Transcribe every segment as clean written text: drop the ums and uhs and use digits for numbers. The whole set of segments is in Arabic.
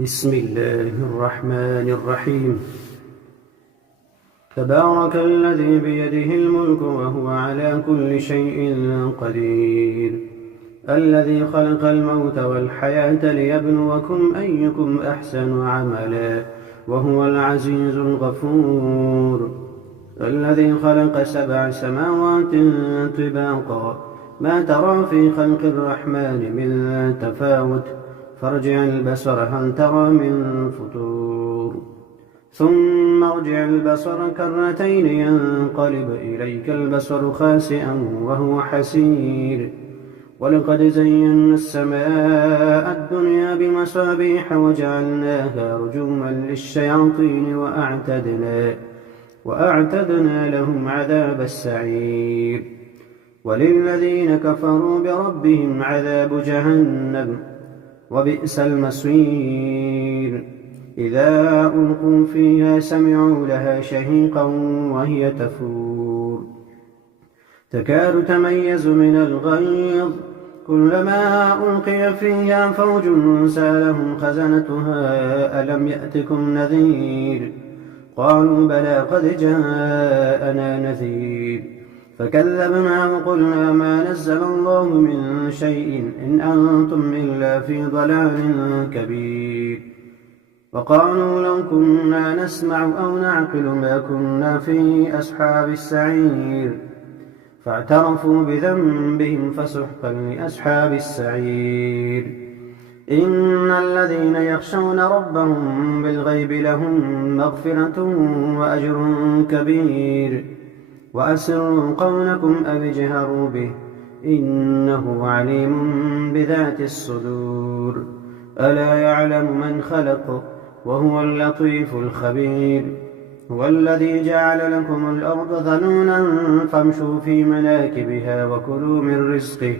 بسم الله الرحمن الرحيم. تبارك الذي بيده الملك وهو على كل شيء قدير، الذي خلق الموت والحياة ليبلوكم أيكم أحسن عملا وهو العزيز الغفور، الذي خلق 7 سماوات طباقا ما ترى في خلق الرحمن من تفاوت، فارجع البصر هل ترى من فطور، ثم ارجع البصر كرتين ينقلب إليك البصر خاسئا وهو حسير، ولقد زينا السماء الدنيا بمصابيح وجعلناها رجوما للشياطين وأعتدنا لهم عذاب السعير، وللذين كفروا بربهم عذاب جهنم وبئس المصير. إذا ألقوا فيها سمعوا لها شهيقا وهي تفور، تكاد تميز من الغيظ، كلما ألقي فيها فوج سألهم خزنتها ألم يأتكم نذير، قالوا بلى قد جاءنا نذير، فكذبنا وقلنا ما نزل الله من شيء إن أنتم إلا في ضلال كبير، وقالوا لو كنا نسمع أو نعقل ما كنا في أصحاب السعير، فاعترفوا بذنبهم فسحقا لأصحاب السعير. إن الذين يخشون ربهم بالغيب لهم مغفرة وأجر كبير، وأسروا قولكم أو اجهروا به إنه عليم بذات الصدور، ألا يعلم من خلق وهو اللطيف الخبير. هو الذي جعل لكم الأرض ذلولا فامشوا في مناكبها وكلوا من رزقه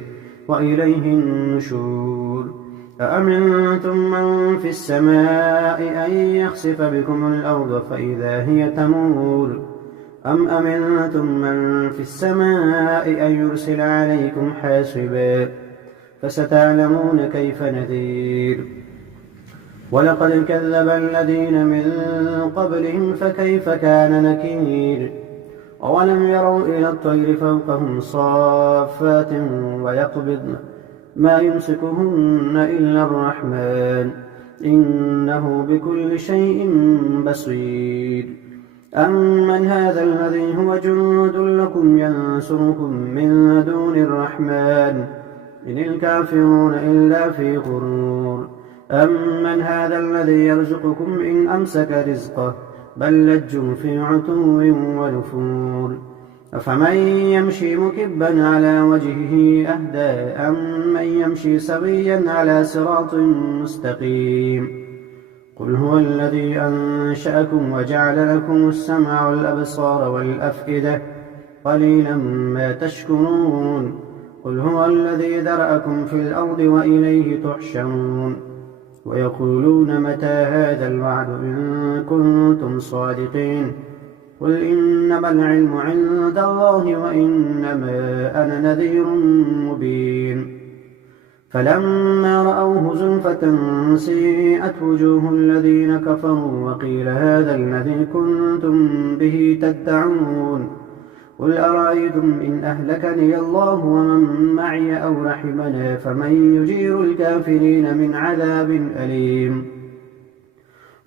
وإليه النشور. أأمنتم من في السماء أن يخسف بكم الأرض فإذا هي تمور، أم أمنتم من في السماء أن يرسل عليكم حاصبا، فستعلمون كيف نذير. ولقد كذب الذين من قبلهم فكيف كان نكير. أولم يروا إلى الطير فوقهم صافات ويقبضن ما يمسكهن إلا الرحمن إنه بكل شيء بصير. أمن هذا الذي هو جند لكم ينصركم من دون الرحمن إن الكافرون إلا في غرور. أمن هذا الذي يرزقكم إن أمسك رزقه بل لجوا في عتو ونفور. أفمن يمشي مكبا على وجهه أهدى أم من يمشي سويا على صراط مستقيم. قل هو الذي أنشأكم وجعل لكم السمع والأبصار والأفئدة قليلا ما تشكرون. قل هو الذي ذرأكم في الأرض وإليه تحشرون. ويقولون متى هذا الوعد إن كنتم صادقين. قل إنما العلم عند الله وإنما أنا نذير مبين. فلما رأوه زلفة سيئت وجوه الذين كفروا وقيل هذا الذي كنتم به تدعون. قل أرأيتم إن أهلكني الله ومن معي أو رحمنا فمن يجير الكافرين من عذاب أليم.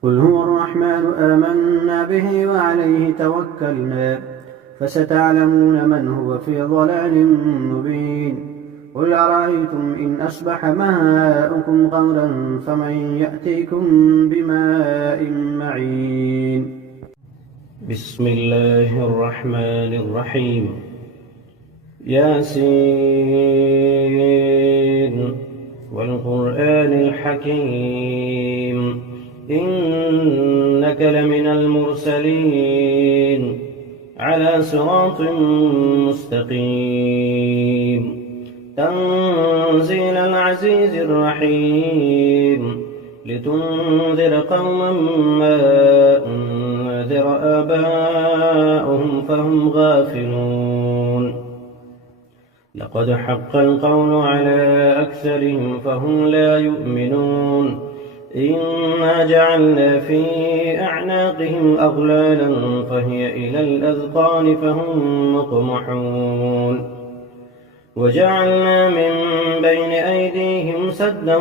قل هو الرحمن آمنا به وعليه توكلنا فستعلمون من هو في ضلال مبين. قل أرأيتم إن أصبح ماؤكم غورا فمن يأتيكم بماء معين. بسم الله الرحمن الرحيم. ياسين والقرآن الحكيم إنك لمن المرسلين على صراط مستقيم تنزيل العزيز الرحيم لتنذر قوما ما أنذر آباؤهم فهم غافلون. لقد حق القول على أكثرهم فهم لا يؤمنون إنا جعلنا في أعناقهم أغلالا فهي إلى الأذقان فهم مقمحون وجعلنا من بين أيديهم سدا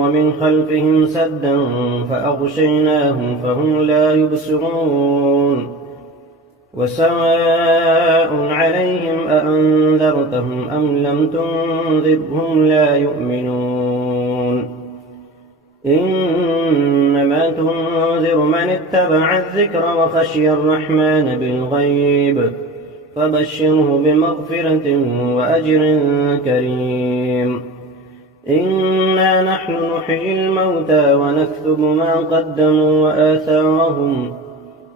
ومن خلفهم سدا فأغشيناهم فهم لا يبصرون وسواء عليهم أأنذرتهم أم لم تنذرهم لا يؤمنون إنما تنذر من اتبع الذكر وخشي الرحمن بالغيب فبشره بمغفرة وأجر كريم إنا نحن نحيي الموتى ونكتب ما قدموا وآثارهم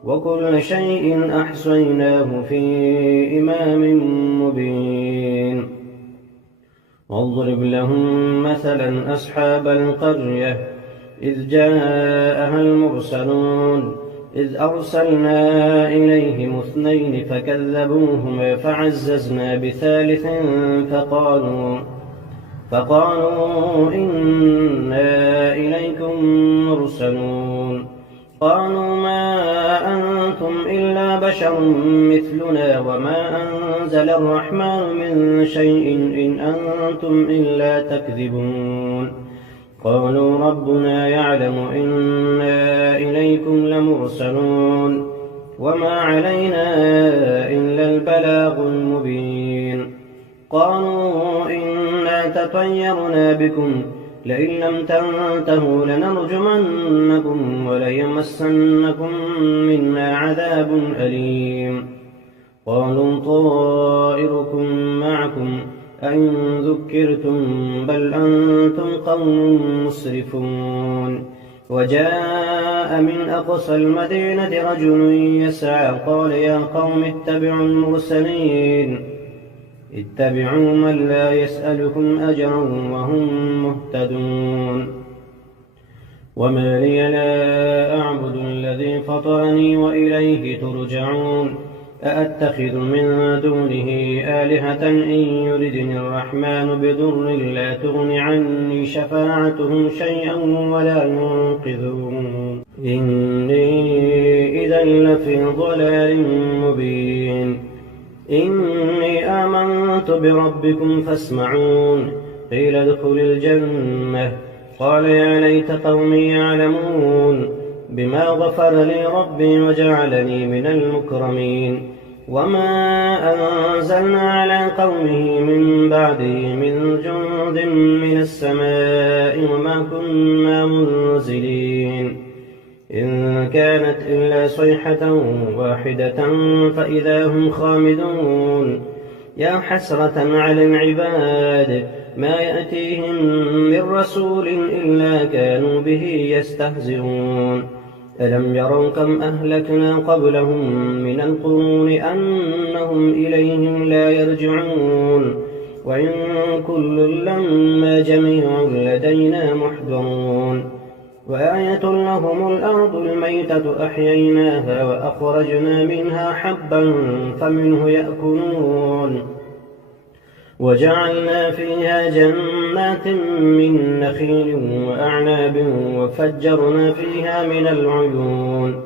وكل شيء أحصيناه في إمام مبين واضرب لهم مثلا أصحاب القرية إذ جاءها المرسلون إذ أرسلنا إليهم 2 فكذبوهما فعززنا بثالث فقالوا إنا إليكم مرسلون قالوا ما أنتم إلا بشر مثلنا وما أنزل الرحمن من شيء إن أنتم إلا تكذبون قالوا ربنا يعلم إنا إليكم لمرسلون وما علينا إلا البلاغ المبين قالوا إنا تطيرنا بكم لئن لم تنتهوا لنرجمنكم وليمسنكم منا عذاب أليم قالوا طائركم معكم أئن ذكرتم بل أنتم قوم مسرفون وجاء من أقصى المدينة رجل يسعى قال يا قوم اتبعوا المرسلين اتبعوا من لا يسألكم أجرا وهم مهتدون وما لي لا أعبد الذي فطرني وإليه ترجعون أأتخذ من دونه آلهة إن يردني الرحمن بضر لا تغن عني شفاعتهم شيئا ولا ينقذون إني إذا لفي ضلال مبين إني آمنت بربكم فاسمعون قيل ادخل الجنة قال يا ليت قومي يعلمون بما غفر لي ربي وجعلني من المكرمين وما أنزلنا على قومه من بعده من جند من السماء وما كنا منزلين إن كانت إلا صيحة واحدة فإذا هم خامدون يا حسرة على العباد ما يأتيهم من رسول إلا كانوا به يستهزئون ألم يروا كم أهلكنا قبلهم من القرون أنهم إليهم لا يرجعون وإن كل لما جميع لدينا محضرون وآية لهم الأرض الميتة أحييناها وأخرجنا منها حبا فمنه يأكلون وجعلنا فيها جنات من نخيل وأعناب وفجرنا فيها من العيون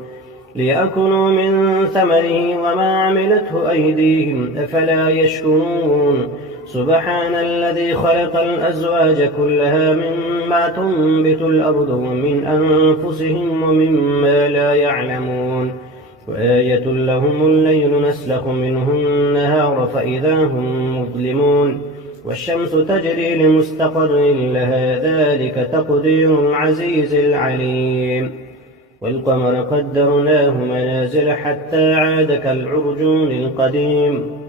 ليأكلوا من ثمره وما عملته أيديهم أفلا يشكرون سبحان الذي خلق الأزواج كلها مما تنبت الأرض ومن أنفسهم ومما لا يعلمون وآية لهم الليل نسلخ منه النهار فإذا هم مظلمون والشمس تجري لمستقر لها ذلك تقدير العزيز العليم والقمر قدرناه منازل حتى عاد كالعرجون القديم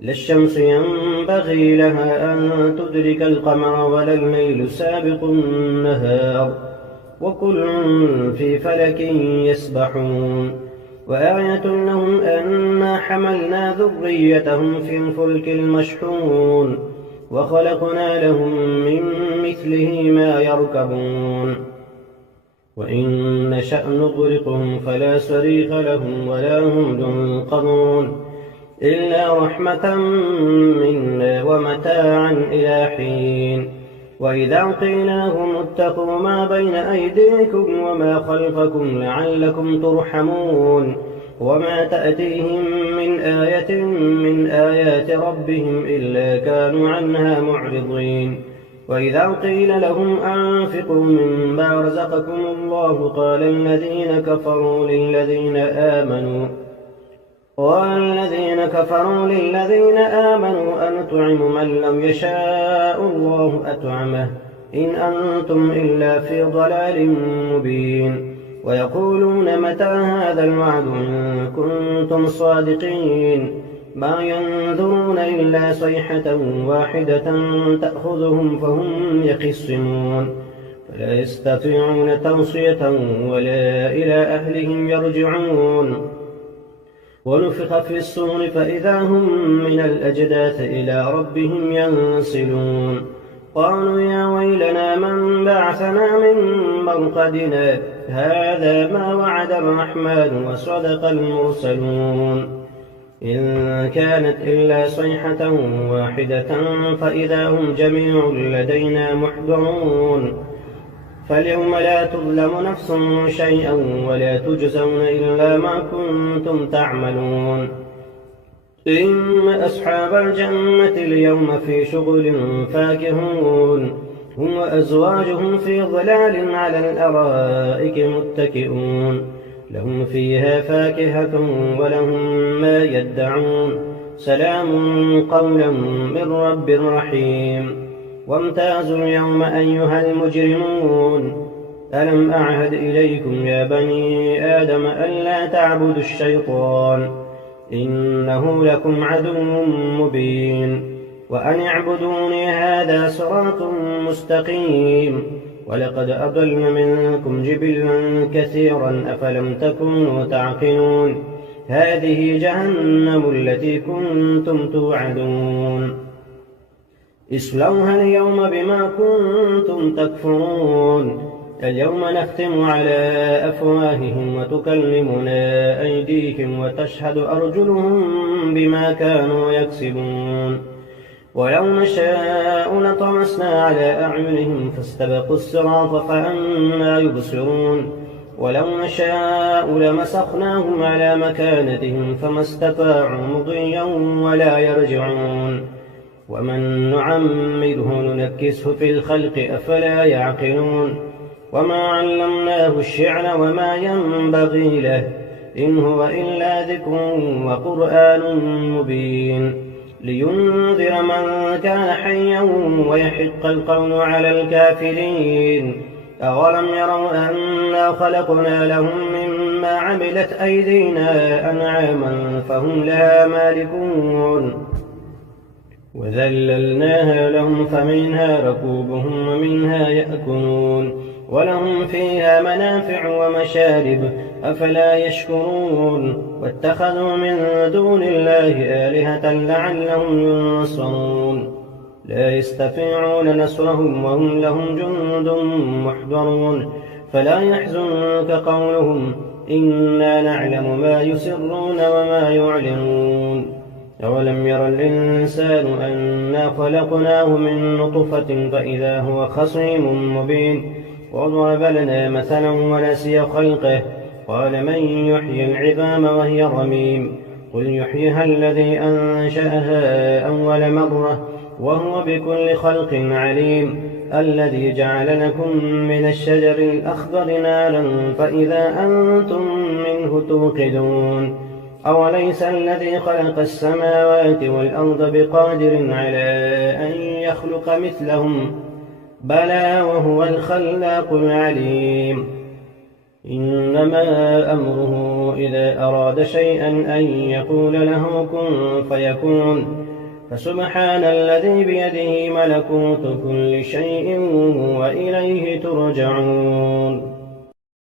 لا الشمس ينبغي لها أن تدرك القمر ولا الليل سابق النهار وكل في فلك يسبحون وآية لهم أنا حملنا ذريتهم في الفلك المشحون وخلقنا لهم من مثله ما يركبون وإن نشأ نغرقهم فلا صريخ لهم ولا هم ينقذون إلا رحمة منا ومتاعا إلى حين وإذا قيل لهم اتقوا ما بين أيديكم وما خلفكم لعلكم ترحمون وما تأتيهم من آية من آيات ربهم إلا كانوا عنها معرضين وإذا قيل لهم أنفقوا مما رزقكم الله قال الذين كفروا للذين آمنوا أنطعم من لو يشاء الله أطعمه إن أنتم إلا في ضلال مبين ويقولون متى هذا الوعد إن كنتم صادقين ما ينظرون إلا صيحة واحدة تأخذهم فهم يخصمون فلا يستطيعون توصية ولا إلى أهلهم يرجعون ونفخ في الصور فإذا هم من الأجداث إلى ربهم ينسلون قالوا يا ويلنا من بعثنا من مرقدنا هذا ما وعد الرحمن وصدق المرسلون إن كانت إلا صيحة واحدة فإذا هم جميع لدينا محضرون فاليوم لا تظلم نفس شيئا ولا تجزون إلا ما كنتم تعملون إن أصحاب الجنة اليوم في شغل فاكهون هم وأزواجهم في ظلال على الأرائك متكئون لهم فيها فاكهة ولهم ما يدعون سلام قولا من رب رحيم وامتازوا اليوم أيها المجرمون ألم أعهد إليكم يا بني آدم ألا تعبدوا الشيطان إنه لكم عدو مبين وأن اعبدوني هذا صراط مستقيم ولقد أضل منكم جبلا كثيرا أفلم تكونوا تعقلون هذه جهنم التي كنتم توعدون اصلوها اليوم بما كنتم تكفرون اليوم نختم على أفواههم وتكلمنا أيديهم وتشهد أرجلهم بما كانوا يكسبون ولو نشاء لطمسنا على أعينهم فاستبقوا الصراط فأنى يبصرون ولو نشاء لمسخناهم على مكانتهم فما استطاعوا مضيا ولا يرجعون ومن نعمره ننكسه في الخلق أفلا يعقلون وما علمناه الشعر وما ينبغي له إن هو إلا ذكر وقرآن مبين لينذر من كان حيا ويحق القول على الكافرين أولم يروا أنا خلقنا لهم مما عملت أيدينا أنعاما فهم لها مالكون وذللناها لهم فمنها ركوبهم ومنها يأكلون ولهم فيها منافع ومشارب أفلا يشكرون واتخذوا من دون الله آلهة لعلهم ينصرون لا يستطيعون نصرهم وهم لهم جند محضرون فلا يحزنك قولهم إنا نعلم ما يسرون وما يعلنون أولم ير الإنسان أنا خلقناه من نطفة فإذا هو خصيم مبين وضرب لنا مثلا ونسي خلقه قال من يحيي العظام وهي رميم قل يحييها الذي أنشأها أول مرة وهو بكل خلق عليم الذي جعل لكم من الشجر الأخضر نارا فإذا أنتم منه توقدون أوليس الذي خلق السماوات والأرض بقادر على أن يخلق مثلهم بلى وهو الخلاق العليم إنما أمره إذا أراد شيئا أن يقول له كن فيكون فسبحان الذي بيده ملكوت كل شيء وإليه ترجعون